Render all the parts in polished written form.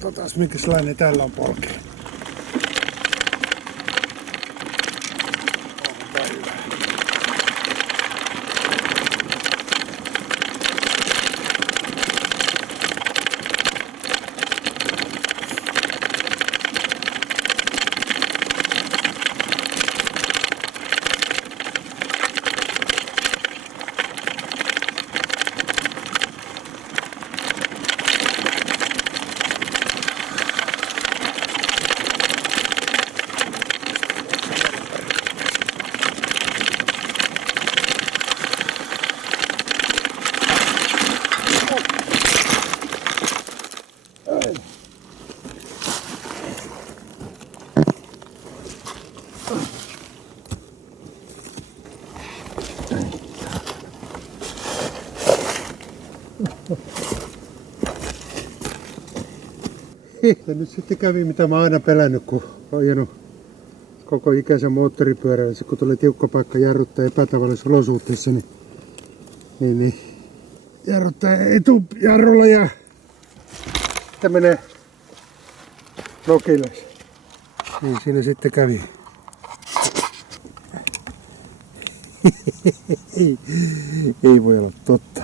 Katsotaan minkälainen täällä on polki. Ja nyt sitten kävi mitä mä oon aina pelännyt, kun on ajanut koko ikäisen moottoripyörällä. Kun tulee tiukka paikka jarruttaa epätavallisissa olosuhteissa, niin jarruttaa etujarrulla ja sitten menee nokille. Niin siinä sitten kävi. ei voi olla totta.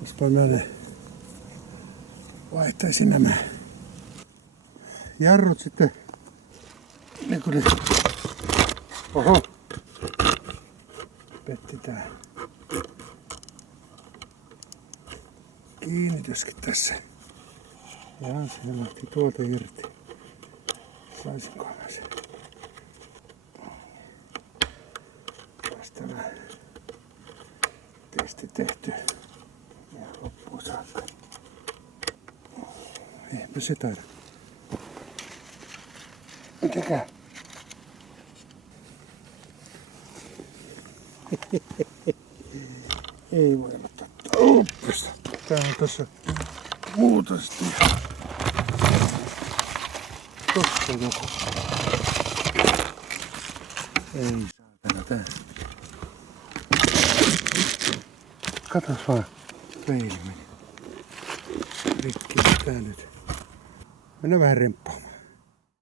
Jospa mä vaihtaisin nämä jarrut sitten. Niin kuin ne. Oho. Petti tää kiinnityskin tässä. Ja se lähti tuolta irti. Saisinko mä sen? Tästä testi tehty. Ja loppuun saakka. Eipä se taida. Mitäkään? Ei voi olla totta. Uppas. Tää on tossa muuta sitten. Tossa joku. Ei saatana tää. Katos vaan. Peili meni. Rikki tää nyt. Mennään vähän remppaan.